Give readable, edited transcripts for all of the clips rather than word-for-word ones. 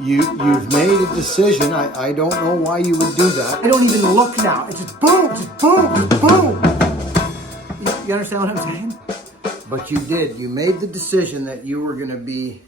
You've made a decision. I don't know why you would do that. I don't even look now. It's just boom, just boom, just boom. You understand what I'm saying? But you did. You made the decision that you were going to be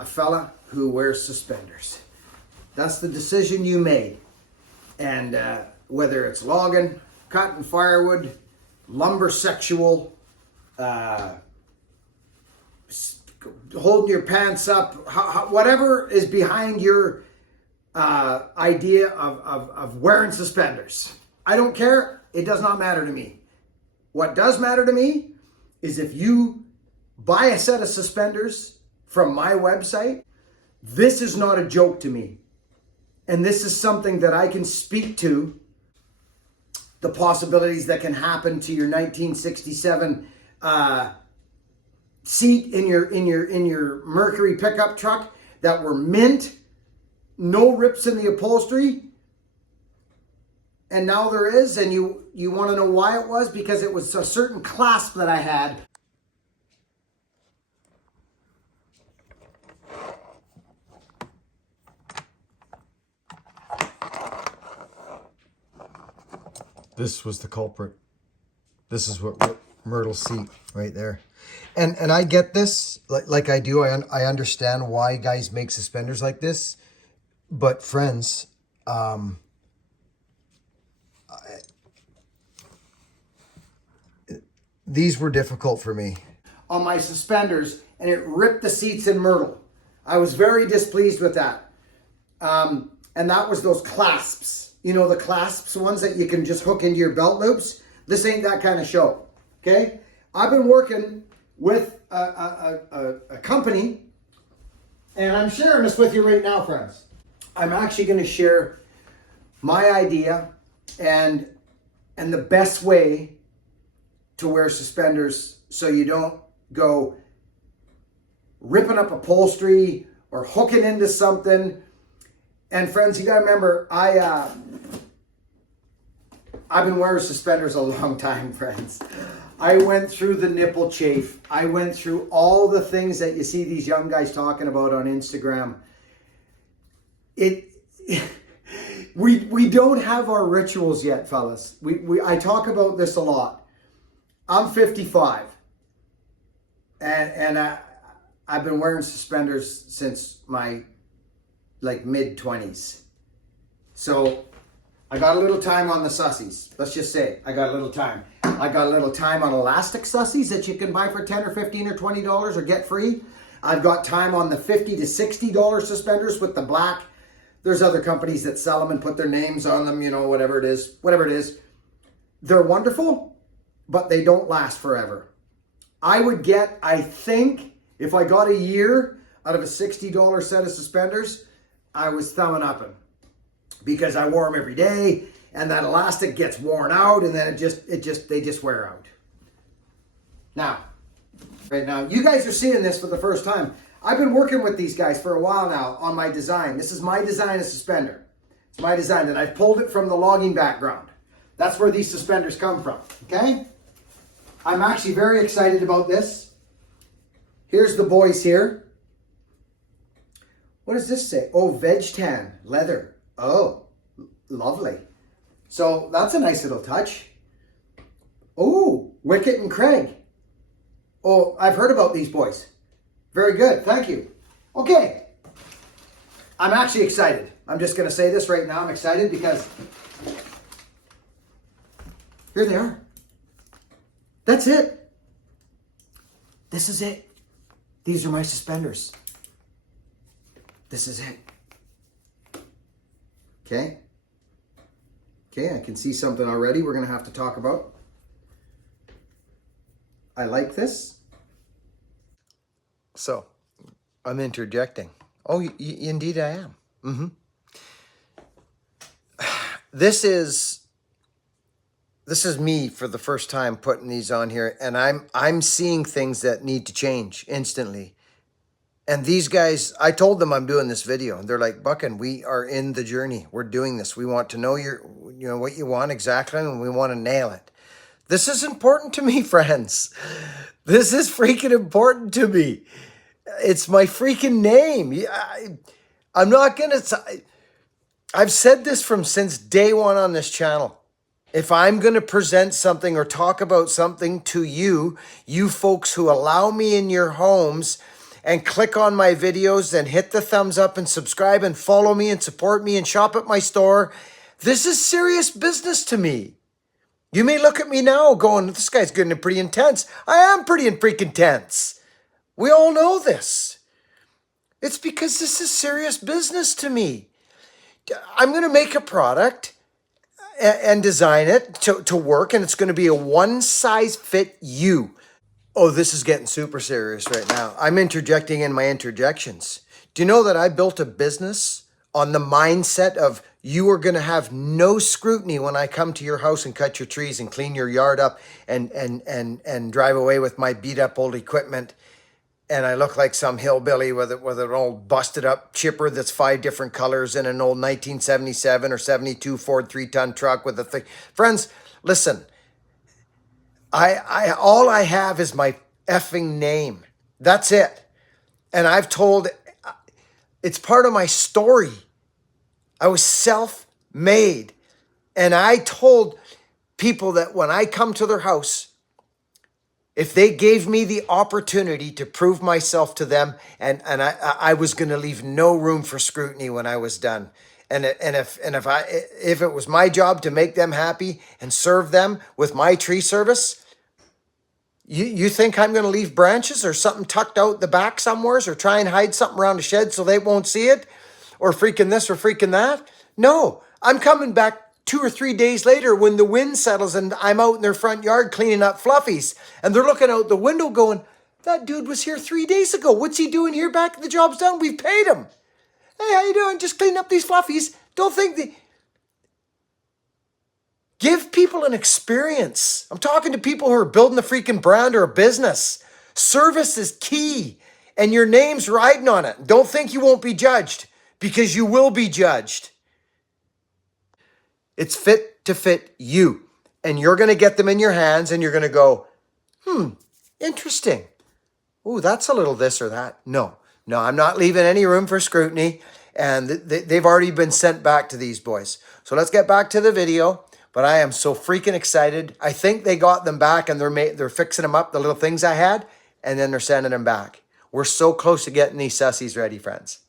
a fella who wears suspenders. That's the decision you made. And whether it's logging, cutting firewood, lumber sexual, holding your pants up, whatever is behind your idea of wearing suspenders. I don't care. It does not matter to me. What does matter to me is if you buy a set of suspenders from my website, this is not a joke to me. And this is something that I can speak to, the possibilities that can happen to your 1967 seat in your Mercury pickup truck that were mint, no rips in the upholstery, and now there is, and you want to know why it was? Because it was a certain clasp that I had. This was the culprit. This is what Myrtle's seat right there. And I get this, like I do. I understand why guys make suspenders like this. But friends, these were difficult for me. On my suspenders, and it ripped the seats in Myrtle. I was very displeased with that. And that was those clasps. You know, the clasps ones that you can just hook into your belt loops. This ain't that kind of show, okay? I've been working with a company, and I'm sharing this with you right now, friends. I'm actually going to share my idea and the best way to wear suspenders so you don't go ripping up upholstery or hooking into something. And friends, you got to remember, I've been wearing suspenders a long time, friends. I went through the nipple chafe. I went through all the things that you see these young guys talking about on Instagram. We don't have our rituals yet, fellas. I talk about this a lot. I'm 55, and I've been wearing suspenders since my mid-20s. So I got a little time on the sussies. Let's just say I got a little time. I got a little time on elastic sussies that you can buy for $10 or $15 or $20 or get free. I've got time on the $50 to $60 suspenders with the black. There's other companies that sell them and put their names on them, you know, whatever it is. They're wonderful, but they don't last forever. I would get, I think, if I got a year out of a $60 set of suspenders, I was thumbing up them because I wore them every day, and that elastic gets worn out, and then they just wear out. Now, right now, you guys are seeing this for the first time. I've been working with these guys for a while now on my design. This is my design of suspender. It's my design, and I've pulled it from the logging background. That's where these suspenders come from, okay? I'm actually very excited about this. Here's the boys here. What does this say? Oh, veg tan, leather. Oh, lovely. So that's a nice little touch. Oh, Wicket and Craig. Oh, I've heard about these boys. Very good, thank you. Okay, I'm actually excited. I'm just going to say this right now. I'm excited because here they are. That's it. This is it. These are my suspenders. This is it. Okay. Okay, I can see something already we're going to have to talk about. I like this. So, I'm interjecting. Oh, indeed I am. Mm-hmm. This is me for the first time putting these on here, and I'm seeing things that need to change instantly. And these guys, I told them I'm doing this video, and they're like, Buchan, we are in the journey. We're doing this. We want to know what you want exactly, and we want to nail it. This is important to me, friends. This is freaking important to me. It's my freaking name. I'm not going to, I've said this from since day one on this channel. If I'm going to present something or talk about something to you, you folks who allow me in your homes and click on my videos and hit the thumbs up and subscribe and follow me and support me and shop at my store, this is serious business to me. You may look at me now going, this guy's getting pretty intense. I am pretty freaking intense. We all know this. It's because this is serious business to me. I'm going to make a product and design it to work, and it's going to be a one size fit you. Oh, this is getting super serious right now. I'm interjecting in my interjections. Do you know that I built a business on the mindset of you are going to have no scrutiny when I come to your house and cut your trees and clean your yard up and drive away with my beat up old equipment, and I look like some hillbilly with an old busted up chipper that's 5 different colors in an old 1977 or 72 Ford 3-ton truck with a thing. Friends, listen. All I have is my effing name. That's it. And I've told, it's part of my story. I was self-made. And I told people that when I come to their house, if they gave me the opportunity to prove myself to them, and I was going to leave no room for scrutiny when I was done. And if it was my job to make them happy and serve them with my tree service, you think I'm going to leave branches or something tucked out the back somewheres or try and hide something around the shed so they won't see it, or freaking this or freaking that? No, I'm coming back 2 or 3 days later when the wind settles and I'm out in their front yard cleaning up fluffies, and they're looking out the window going, that dude was here 3 days ago. What's he doing here back? The job's done. We've paid him. Hey, how you doing? Just cleaning up these fluffies. Don't think the... Give people an experience. I'm talking to people who are building a freaking brand or a business. Service is key, and your name's riding on it. Don't think you won't be judged, because you will be judged. It's fit to fit you, and you're going to get them in your hands, and you're going to go, interesting. Ooh, that's a little this or that. No, I'm not leaving any room for scrutiny, and they've already been sent back to these boys. So let's get back to the video. But I am so freaking excited. I think they got them back, and they're fixing them up, the little things I had, and then they're sending them back. We're so close to getting these sussies ready, friends.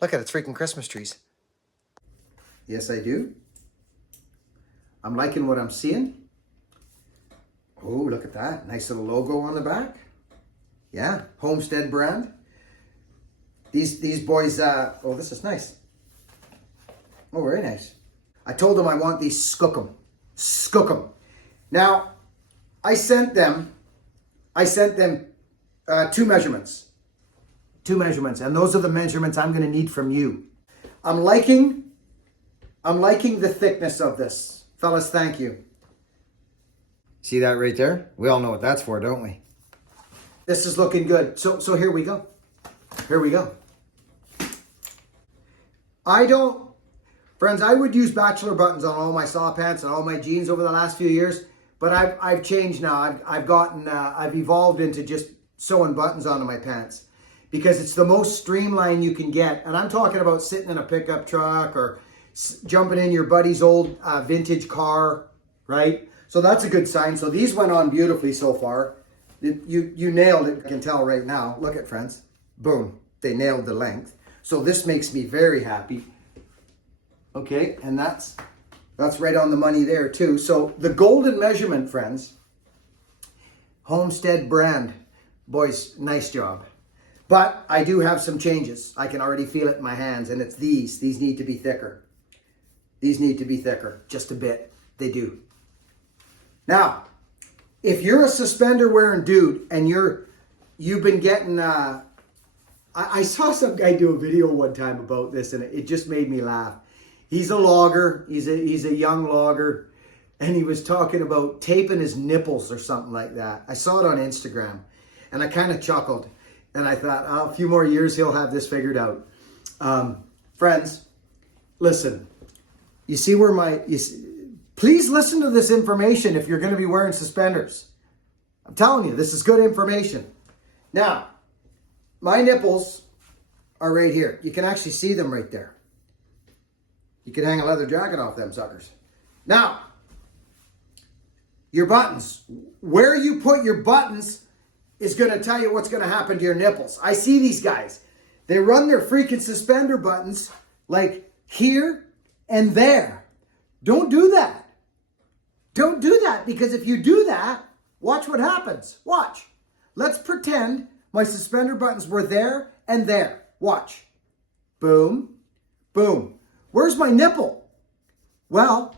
Look at it, it's freaking Christmas trees. Yes, I do. I'm liking what I'm seeing. Oh, look at that. Nice little logo on the back. Yeah, Homestead brand. These boys, oh, this is nice. Oh, very nice. I told them I want these skookum. Skookum. Now, I sent them 2 measurements. 2 measurements, and those are the measurements I'm going to need from you. I'm liking the thickness of this. Fellas, thank you. See that right there? We all know what that's for, don't we? This is looking good. So here we go. Here we go. Friends, I would use bachelor buttons on all my saw pants and all my jeans over the last few years, but I've changed now. I've evolved into just sewing buttons onto my pants because it's the most streamlined you can get. And I'm talking about sitting in a pickup truck or jumping in your buddy's old vintage car, right? So that's a good sign. So these went on beautifully so far. You nailed it, I can tell right now. Look at, friends. Boom. They nailed the length. So this makes me very happy. Okay, and that's right on the money there too. So the golden measurement, friends, Homestead brand. Boys, nice job. But I do have some changes. I can already feel it in my hands, and it's these. These need to be thicker. These need to be thicker, just a bit. They do. Now, if you're a suspender wearing dude and you've been getting, I saw some guy do a video one time about this, and it just made me laugh. He's a logger. He's a young logger, and he was talking about taping his nipples or something like that. I saw it on Instagram, and I kind of chuckled, and I thought, oh, a few more years he'll have this figured out. Friends, listen. You see where please listen to this information if you're going to be wearing suspenders. I'm telling you, this is good information. Now, my nipples are right here. You can actually see them right there. You can hang a leather jacket off them suckers. Now, your buttons. Where you put your buttons is going to tell you what's going to happen to your nipples. I see these guys. They run their freaking suspender buttons like here and there. Don't do that. Don't do that, because if you do that, watch what happens. Watch. Let's pretend my suspender buttons were there and there. Watch. Boom. Boom. Where's my nipple? Well,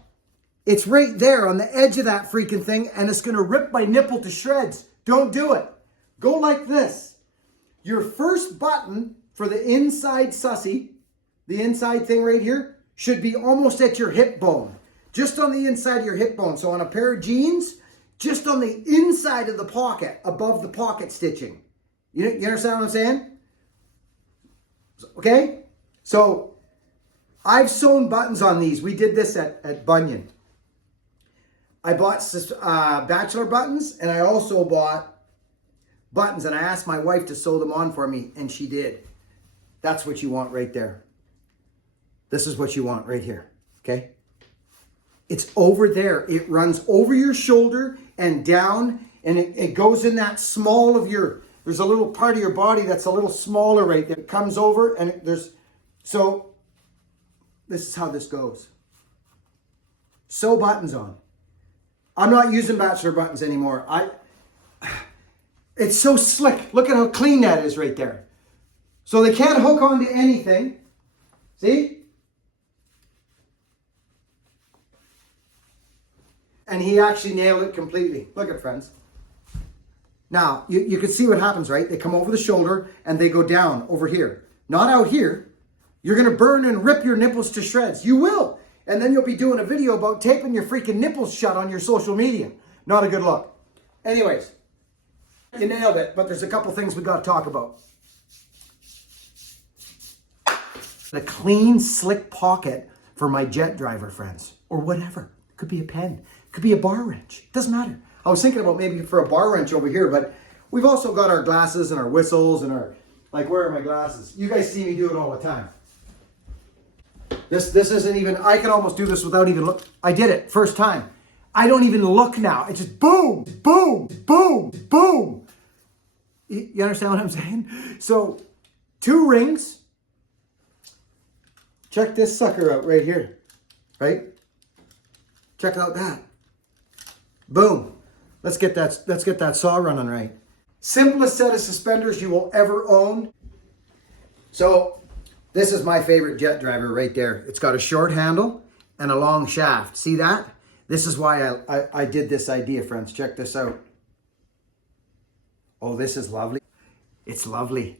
it's right there on the edge of that freaking thing, and it's going to rip my nipple to shreds. Don't do it. Go like this. Your first button for the inside sussy, the inside thing right here, should be almost at your hip bone. Just on the inside of your hip bone. So on a pair of jeans, just on the inside of the pocket, above the pocket stitching. You understand what I'm saying? Okay? So I've sewn buttons on these. We did this at Bunyan. I bought bachelor buttons, and I also bought buttons, and I asked my wife to sew them on for me, and she did. That's what you want right there. This is what you want right here, okay? It's over there. It runs over your shoulder and down, and it goes in that small of your, there's a little part of your body that's a little smaller right there. It comes over, and so this is how this goes. Sew buttons on. I'm not using bachelor buttons anymore. It's so slick. Look at how clean that is right there. So they can't hook onto anything. See? And he actually nailed it completely. Look at, friends. Now, you can see what happens, right? They come over the shoulder and they go down over here. Not out here. You're going to burn and rip your nipples to shreds. You will. And then you'll be doing a video about taping your freaking nipples shut on your social media. Not a good look. Anyways, you nailed it, but there's a couple things we got to talk about. A clean, slick pocket for my jet driver, friends, or whatever. It could be a pen. It could be a bar wrench. It doesn't matter. I was thinking about maybe for a bar wrench over here, but we've also got our glasses and our whistles and our, like, where are my glasses? You guys see me do it all the time. This isn't even, I can almost do this without even look. I did it first time. I don't even look now. It's just boom, boom, boom, boom. You understand what I'm saying? So 2 rings. Check this sucker out right here, right? Check out that. Boom. Let's get that saw running right. Simplest set of suspenders you will ever own. So this is my favorite jet driver right there. It's got a short handle and a long shaft. See that? This is why I did this idea, friends. Check this out. Oh, this is lovely. It's lovely.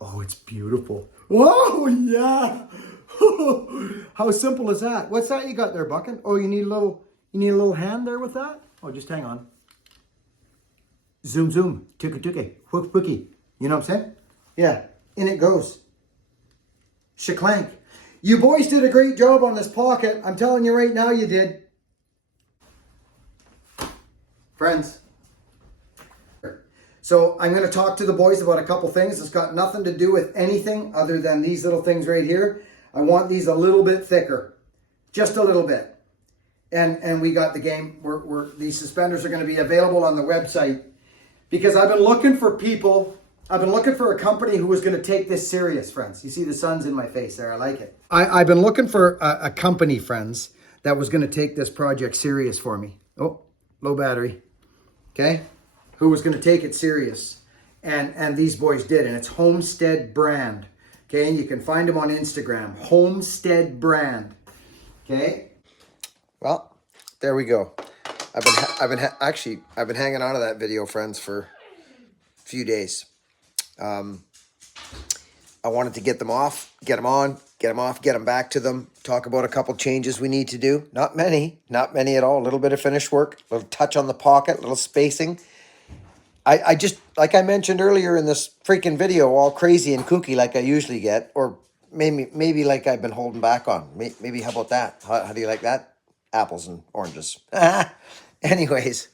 Oh, it's beautiful. Whoa, yeah. How simple is that? What's that you got there, Buckin? Oh, you need a little hand there with that? Oh, just hang on. Zoom, zoom, tuki tuki, hook bookie. You know what I'm saying? Yeah, in it goes. Shaklank. You boys did a great job on this pocket. I'm telling you right now, you did. Friends. So I'm going to talk to the boys about a couple things. It's got nothing to do with anything other than these little things right here. I want these a little bit thicker. Just a little bit. And we got the game. These suspenders are going to be available on the website. Because I've been looking for people. I've been looking for a company who was going to take this serious, friends. You see the sun's in my face there. I like it. I've been looking for a company, friends, that was going to take this project serious for me. Oh, low battery. Okay? Who was going to take it serious. And these boys did. And it's Homestead Brand. Okay? And you can find them on Instagram. Homestead Brand. Okay? Well, there we go. I've been hanging on to that video, friends, for a few days. I wanted to get them off, get them on, get them off, get them back to them, talk about a couple changes we need to do. Not many at all. A little bit of finish work, a little touch on the pocket, a little spacing. I just, like I mentioned earlier in this freaking video, all crazy and kooky like I usually get, or maybe like I've been holding back on. Maybe how about that? How do you like that? Apples and oranges. Anyways,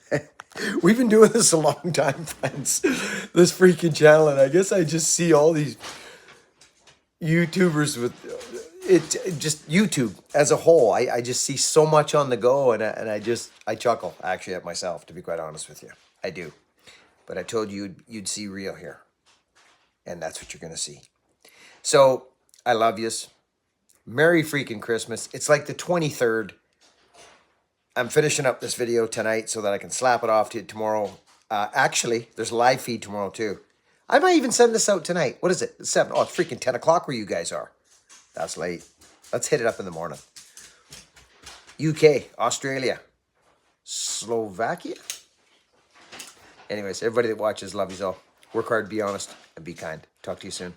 we've been doing this a long time, friends. This freaking channel, and I guess I just see all these YouTubers with it, just YouTube as a whole. I just see so much on the go, and I chuckle actually at myself, to be quite honest with you. I do. But I told you you'd see real here, and that's what you're gonna see. So I love yous. Merry freaking Christmas. It's like the 23rd. I'm finishing up this video tonight so that I can slap it off to you tomorrow. Actually, there's a live feed tomorrow too. I might even send this out tonight. What is it? It's 7. Oh, it's freaking 10 o'clock where you guys are. That's late. Let's hit it up in the morning. UK, Australia, Slovakia. Anyways, everybody that watches, love you all. Work hard, be honest, and be kind. Talk to you soon.